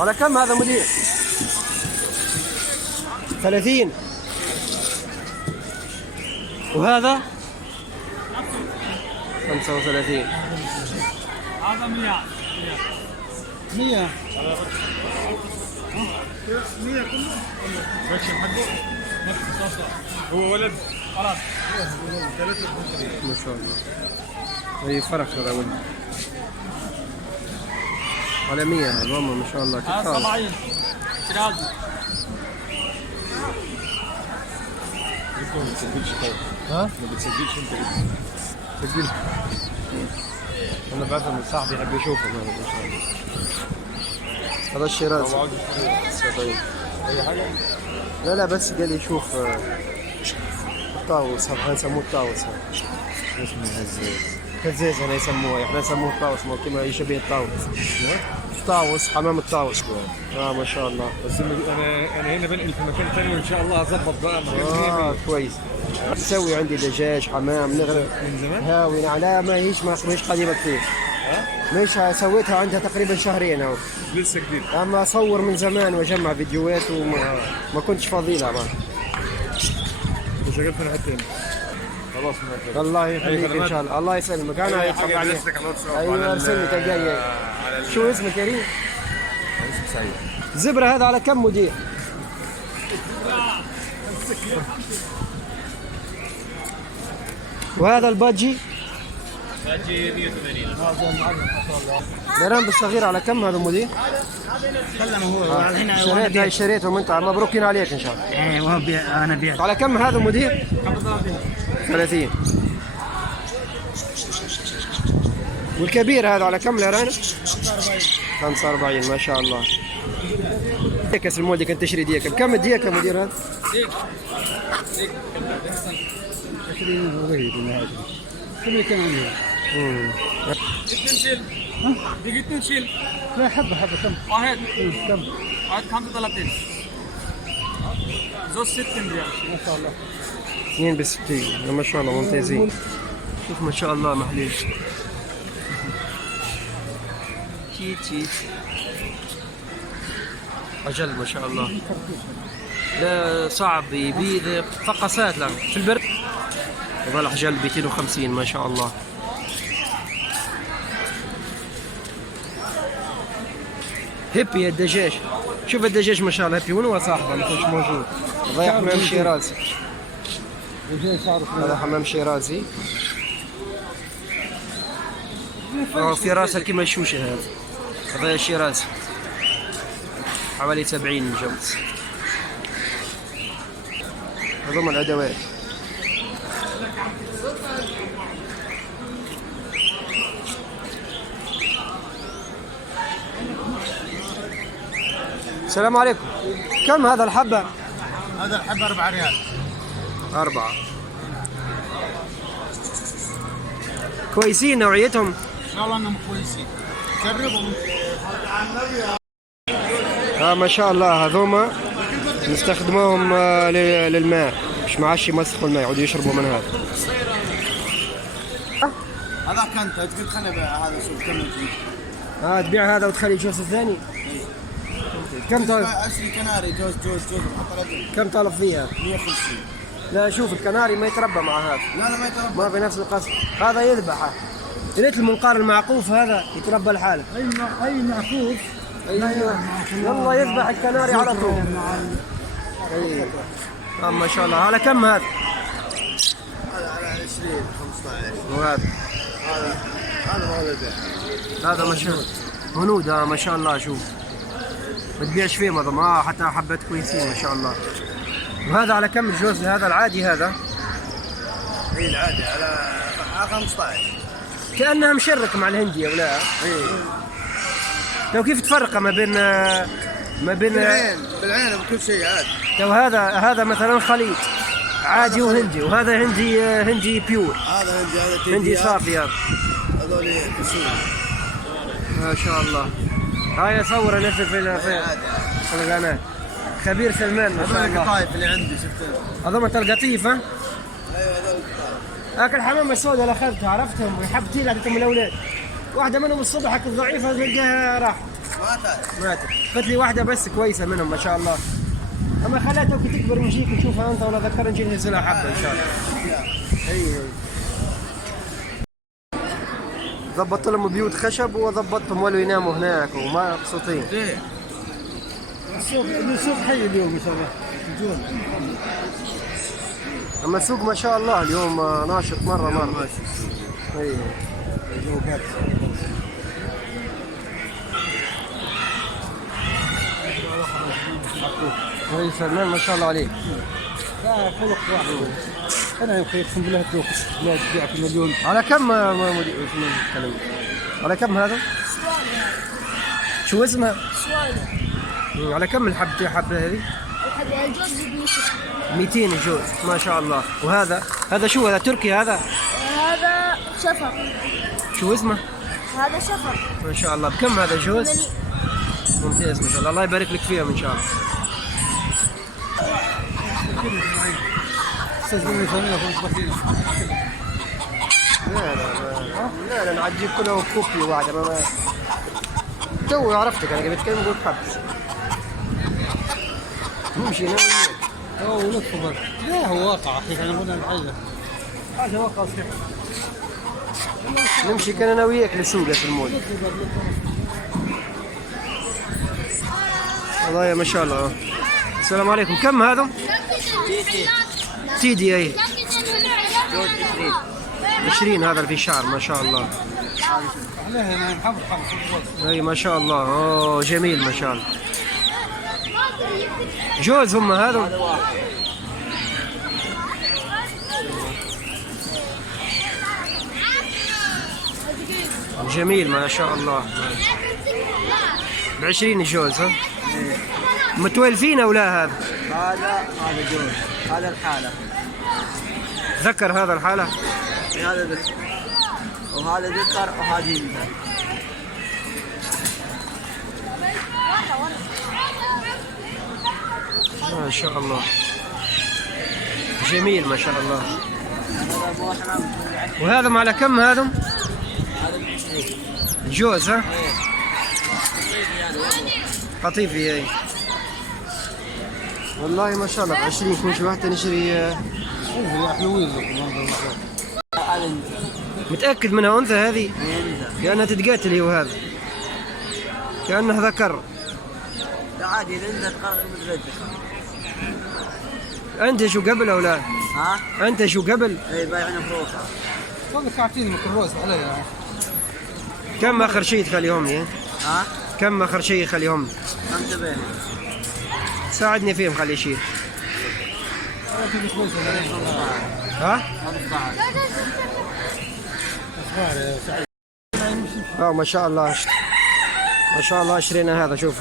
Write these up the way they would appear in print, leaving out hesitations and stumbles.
على كم هذا مدير؟ 30. وهذا 35. هذا 100. 100 كله. ماشي حقه هو ولد خلاص. ما شاء الله. اي فرق هذا ولد. على 100 هذا ما شاء الله. هذا 70 شرازي. انت ما بتسجلش طيب؟ ها؟ ما بتسجلش انت؟ سجلت. انا بعرف ان صاحبي يحب يشوفه هذا ما شاء الله. هذا الشيرازي. طيب. اي حاجه؟ لا لا بس قال يشوف الطاووس، هذا نسموه الطاووس. اسمه هزاز. هزاز هنا يسموه، احنا نسموه الطاووس كما يشبه الطاووس. الطاووس، حمام الطاووس. ما شاء الله. بس انا هنا بنقل في مكان ثاني وان شاء الله هظبط بقى. كويس. تسوي عندي دجاج حمام نغرق من زمان؟ هاوي لا ما هيش قديمه كثير. مش سويتها عندها تقريبا شهرين اهو. لسه جديد. اما اصور من زمان واجمع فيديوهات وما كنتش فاضي لها. وشغال في حته هنا. خلاص الله يخليك ان شاء الله. الله يسلمك. انا يطلع عليك. ايوه ارسل لي جاي. شو اسمك يا ريم؟ اسمه سعيد. زبره هذا على كم مدير؟ وهذا الباجي؟ باجي 180. الرامب الصغير على كم هذا مدير؟ كلمه هو شريتهم انت. مبروكين عليك ان شاء الله. ايه انا بيع. على كم هذا مدير؟ 30. والكبير هذا على كم الهرانة؟ 45 ما شاء الله. ديكس المودي كنت تشري ديكه بكم الديكه مدير هذا؟ كم كان عندي؟ 2 شيل. دقيقة 2 شيل. لا حبه كم؟ واحد. كم؟ واحد 35. زوج 60 ريال. ما شاء الله. 2 ب 60 ما شاء الله ممتازين. شوف ما شاء الله محليل. تشيت أجل ما شاء الله. لا صعب يبيض فقسات لا في البرد. هذا الحجل 250 ما شاء الله. هيبي الدجاج. شوف الدجاج ما شاء الله هيبي. وين هو صاحبه ما كانش موجود؟ هذا حمام شيرازي. هذا حمام شيرازي. في راسه كما الشوشه هذا. هذا شيرازي حوالي 70 جوز. هذوما الادوات. السلام عليكم. كم هذا الحبة؟ هذا الحبه 4 ريال. 4. كويسين نوعيتهم؟ ان شاء الله انهم كويسين. جربهم. ما شاء الله. هذوما نستخدموهم للماء، مش معاش يمسخوا الماء يقعدوا يشربوا من هذا. هذا كنت قلت خلنا هذا شوف كم فيه. تبيع هذا وتخلي الجوز الثاني؟ كم طالب؟ اشري كناري جوز كم طالب فيها؟ 150. لا شوف الكناري ما يتربى مع هذا. لا ما يتربى. ما في نفس القصر. هذا يذبحه. ريت المنقار المعقوف هذا يتربى لحاله. اي معقوف. ايوه والله يذبح الكناري على طول. اي ما شاء الله. على كم هذا؟ هذا على 20 15. وهذا هذا ما شاء الله هنود. ما شاء الله. شوف ما تبيعش فيه مضم. حتى حبات كويسين ما شاء الله. وهذا على كم الجوز هذا العادي هذا؟ اي العادي على 15. كأنها مشرك مع الهندية ولا؟ لو كيف تفرق ما بين بالعين بكل شيء عادي. لو هذا مثلا خليط عادي وهندي، وهذا هندي بيور. هذا هذا هندي صافي هذا. هذول كسور. ما شاء الله. هاي صور نفسي في القناة. خبير سلمان ما شاء الله. القطايف اللي عندي شفتها. هذول القطيف. ها؟ ايوه هذول القطايف. هاك الحمامة السوداء اللي اخذتها عرفتهم وحبتي لها اعطيتهم الاولاد. واحدة منهم الصبح كانت ضعيفة تلقاها راحت. ماتت. قلت لي واحدة بس كويسة منهم ما شاء الله. أما خليتها وكي تكبر نجيك نشوفها أنت ولا ذكر نجي ننزلها حبة إن شاء الله. أي. ضبطت لهم بيوت خشب وضبطتهم ولو يناموا هناك وما مبسوطين. السوق حي اليوم ان شاء الله. أما السوق ما شاء الله اليوم ناشط مرة. أي. أي سلمان ما شاء الله عليك. لا خلق واحد. انا يا اخي اقسم بالله تروح بلاد تبيع في مليون. على كم على كم هذا؟ شو اسمها؟ سوالف. على كم الحبة هذه؟ الجوز ب 200 الجوز ما شاء الله. وهذا شو هذا تركي هذا؟ هذا شفر. شو اسمه؟ هذا شفر. ما شاء الله. بكم هذا الجوز؟ ممتاز ما شاء الله. الله يبارك لك فيهم ان شاء الله. لا نعجيك كله كوكي واحد. انا تو عرفتك انا قبل كلمه قلت حبس. نمشي انا وياك. ولك خبر. لا هو واقع اخي انا قلنا الحاجه. هذا واقع صحيح. نمشي كان انا وياك لسوق في المول. والله يا ما شاء الله. السلام عليكم. كم هذا؟ سيدي اي 20 هذا اللي في شعر ما شاء الله. اي ما شاء الله. اوه جميل ما شاء الله. جوز هم هذا. جميل ما شاء الله. ب20 الجوز ها؟ متولفين او لا هذا؟ هذا جوز. هذا الحاله. ذكر هذا الحالة؟ هذا ذكر. وهذا ذكر وهذه انثى. ما شاء الله. جميل ما شاء الله. وهذا على كم هذا؟ جوز ها؟ قطيفي اي. والله ما شاء الله. 20 كل واحدة نشري. متأكد منها أنثى هذه؟ كأنها تتقاتل هي وهذا. كأنها ذكر. لا عادي اذا انت تقرر متغدى. أنت شو قبل أو لا؟ ها؟ أنت شو قبل؟ اي بايعنا فروسه. والله ساعتين مكروس علي. كم آخر شيء تخليهم لي؟ ها؟ كم آخر شيء يخليهم لي؟ 5 بين. ساعدني فيهم خلي شيء. ها؟ ما شاء الله. ما شاء الله اشترينا هذا شوف.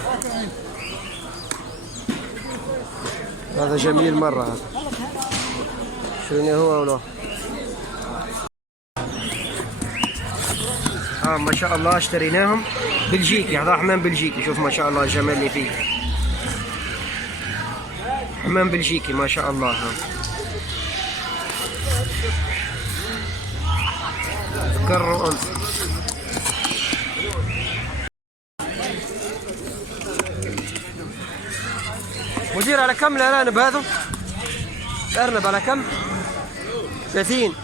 هذا جميل مرة هذا. شنو هو ولا؟ ما شاء الله اشتريناهم بلجيكي. هذا حمام بلجيكي. شوف ما شاء الله الجمال اللي فيه. حمام بلجيكي ما شاء الله. ذكر وانثى. مدير على كم الأرانب هذا؟ الأرنب على كم؟ 30.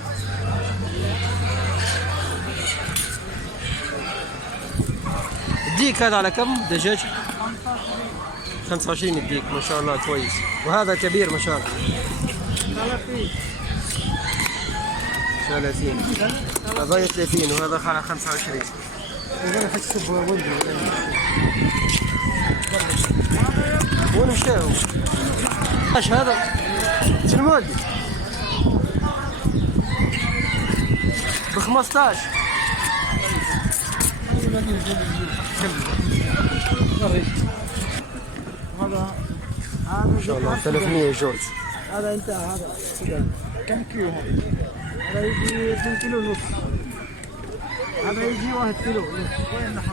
الديك هذا على كم؟ دجاج 25 الديك ما شاء الله كويس. وهذا كبير ما شاء الله 30. هذا 30 وهذا 25. وين مشاو؟ ايش هذا؟ شنو مودي؟ ب 15. هذا ما شاء الله 300 جوز. هذا انت هذا كم كيلو هذا يجي 2 كيلو ونص. هذا يجي 1 كيلو. وين نحن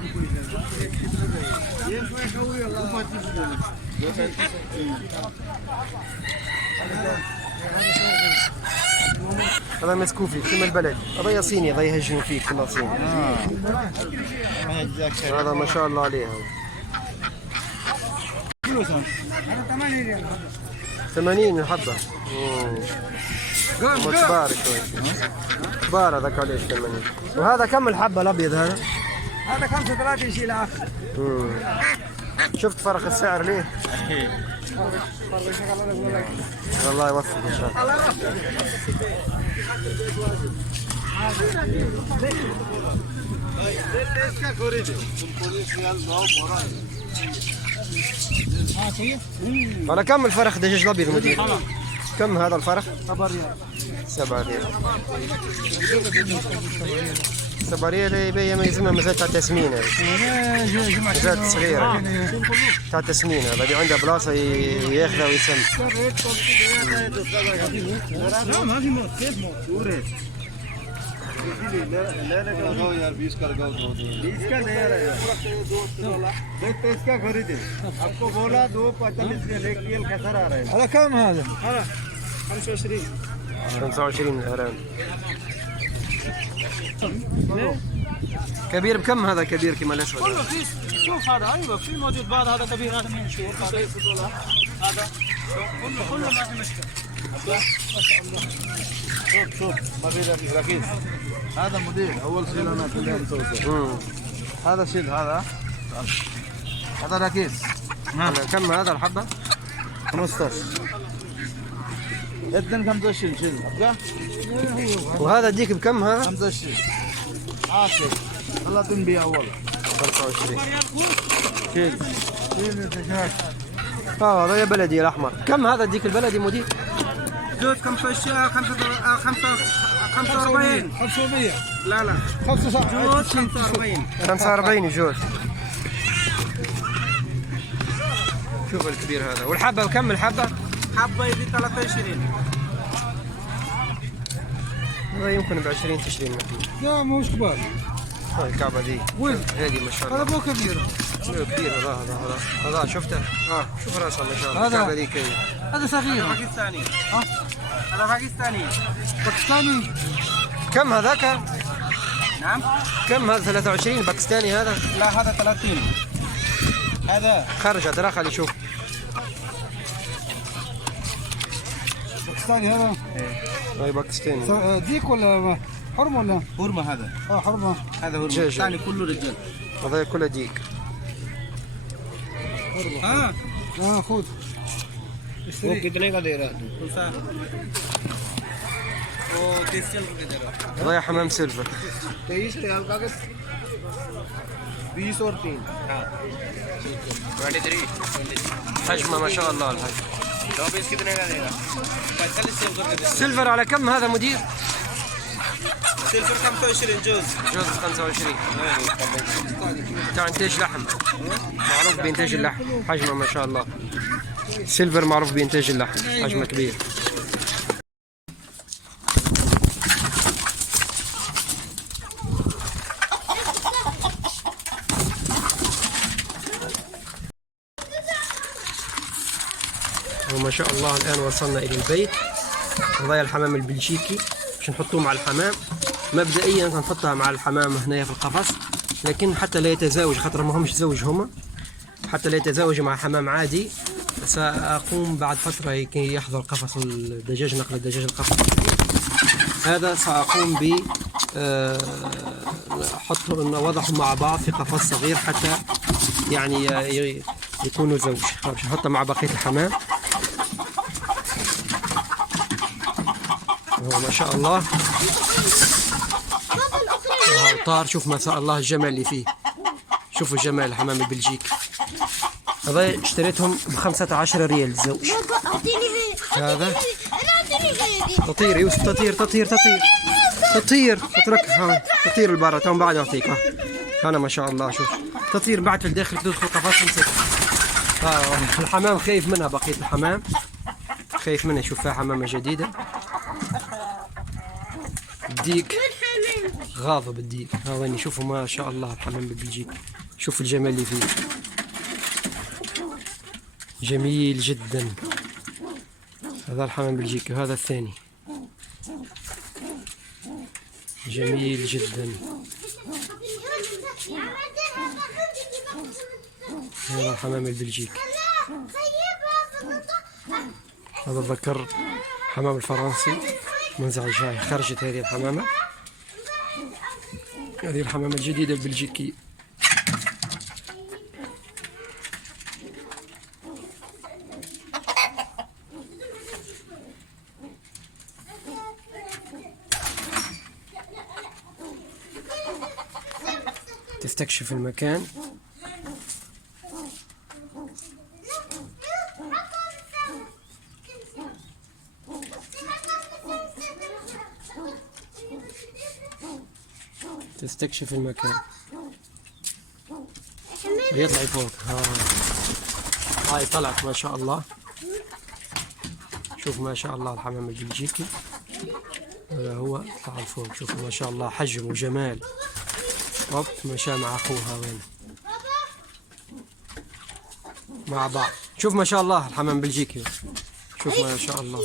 هذا مسكوف فيك كما البلد. هذا يا صيني. هذا يهجموا فيك كما صيني. هذا ما شاء الله عليه. فلوس هذا 8 ريال 80 الحبة. كبار شوي. كبار هذاك عليه 80. وهذا كم الحبة الأبيض هذا؟ هذا 35 شيء الآخر. شفت فرق السعر ليه؟ الله يوفقك إن شاء الله. على كم الفرق دجاج الأبيض مدير؟ كم هذا الفرق؟ 7 ريال. 7 ريال. 7 ريال يبين يلزمها مازال تاع تسمين هذه. مازال صغيرة تاع تسمين هذا اللي عنده بلاصة ياخذها ويسمي. इसका खरीदे आपको बोला 245 के एक रियल कैसा आ रहा है على كم هذا؟ 25. 25 غرام. كبير بكم هذا كبير كما الأسود؟ كله في. شوف هذا ايوه في موجود بعض هذا كبير هذا 100 شهور هذا كله ما في مشكله. شوف ما في ركيز هذا مدير اول شيء انا كلها مسوي هذا شيل هذا ركيز. كم هذا الحبة؟ 15 اثنين 25 شيل وهذا ديك بكم هذا؟ 25 عاشر الله تنبيه اول 25. شيل هذا يا بلدي الأحمر. كم هذا ديك البلدي مدير؟ جوز 45 500 لا 45 45 جوز. شوف الكبير هذا. والحبة بكم الحبة؟ حبة يدي 23. هذا يمكن ب 20 تشرين مثلا. لا مش كبار. الكعبة دي وين؟ هذه ما شاء الله. هذا مو كبير. كبير هذا شفته؟ شوف راسه ما شاء الله. هذا. الكعبة ذيك هي. هذا صغير. باكستاني. هذا باكستاني. باكستاني. كم هذاك؟ نعم. كم هذا 23 باكستاني هذا؟ لا هذا 30. هذا خرج هذا خلي يشوف. باكستاني هذا. اي باكستاني. ديك ولا حرمة ولا؟ هرمه هذا. حرمة. هذا هرمه. دجاج. الثاني كله رجال. هذا كله ديك. خذ. वो कितने का दे रहा है कौन सा वो 30 चल के दे रहा هذا يا حمام سيلفر. 23 रियाल का 20 और 3 23 حجمه ما شاء الله الحجم. तो पीस कितने का देगा 45 सेल करके दे سيلفر على كم هذا مدير؟ सिल्वर 25 جوز جوز 25. بتاع انتاج لحم. معروف بانتاج اللحم. حجمه ما شاء الله. سيلفر معروف بانتاج اللحم. حجمه كبير. وما شاء الله الآن وصلنا إلى البيت. هذا الحمام البلجيكي باش نحطوه مع الحمام. مبدئيا نحطها مع الحمام هنايا في القفص، لكن حتى لا يتزاوج خاطر ما همش زوج هما، حتى لا يتزاوج مع حمام عادي. سأقوم بعد فترة كي يحضر قفص الدجاج، نقل الدجاج القفص هذا سأقوم ب وضعهم مع بعض في قفص صغير حتى يعني يكونوا زوج. باش نحطها مع بقية الحمام. ما شاء الله طار. شوف ما شاء الله الجمال اللي فيه. شوفوا جمال الحمام البلجيكي. هذا اشتريتهم ب 15 ريال الزوج. هذا تطير يوسف، تطير اتركها تطير لبرا. تو بعد اعطيك. انا ما شاء الله شوف تطير بعد في الداخل تدخل قفص تمسك. الحمام خايف منها، بقية الحمام خايف منها. شوف فيها حمامة جديدة. الديك غاضب الديك. هاواني شوفوا ما شاء الله الحمام بالبلجيك. شوف الجمال اللي فيه، جميل جدا. هذا الحمام البلجيكي وهذا الثاني جميل جدا. هذا الحمام البلجيكي. هذا الذكر حمام الفرنسي منزعج. هاي خرجت هذه الحمامة، هذه الحمامة الجديدة البلجيكية. تستكشف المكان. تستكشف المكان يطلع فوق. هاي طلعت ما شاء الله. شوف ما شاء الله الحمام البلجيكي هذا هو طلع فوق. شوف ما شاء الله حجم وجمال. هوب مشى مع اخوها وين مع بعض. شوف ما شاء الله الحمام البلجيكي. شوف ما شاء الله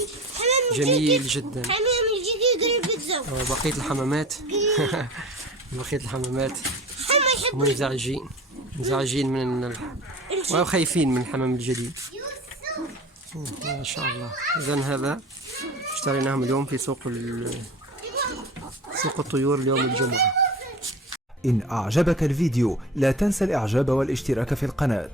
جميل جدا. حمام الجديد قريب يتزوج. بقية الحمامات بقية الحمامات منزعجين من وخايفين من الحمام الجديد. ما شاء الله. إذن هذا اشتريناهم اليوم في سوق الطيور اليوم الجمعة. إن أعجبك الفيديو لا تنسى الإعجاب والاشتراك في القناة.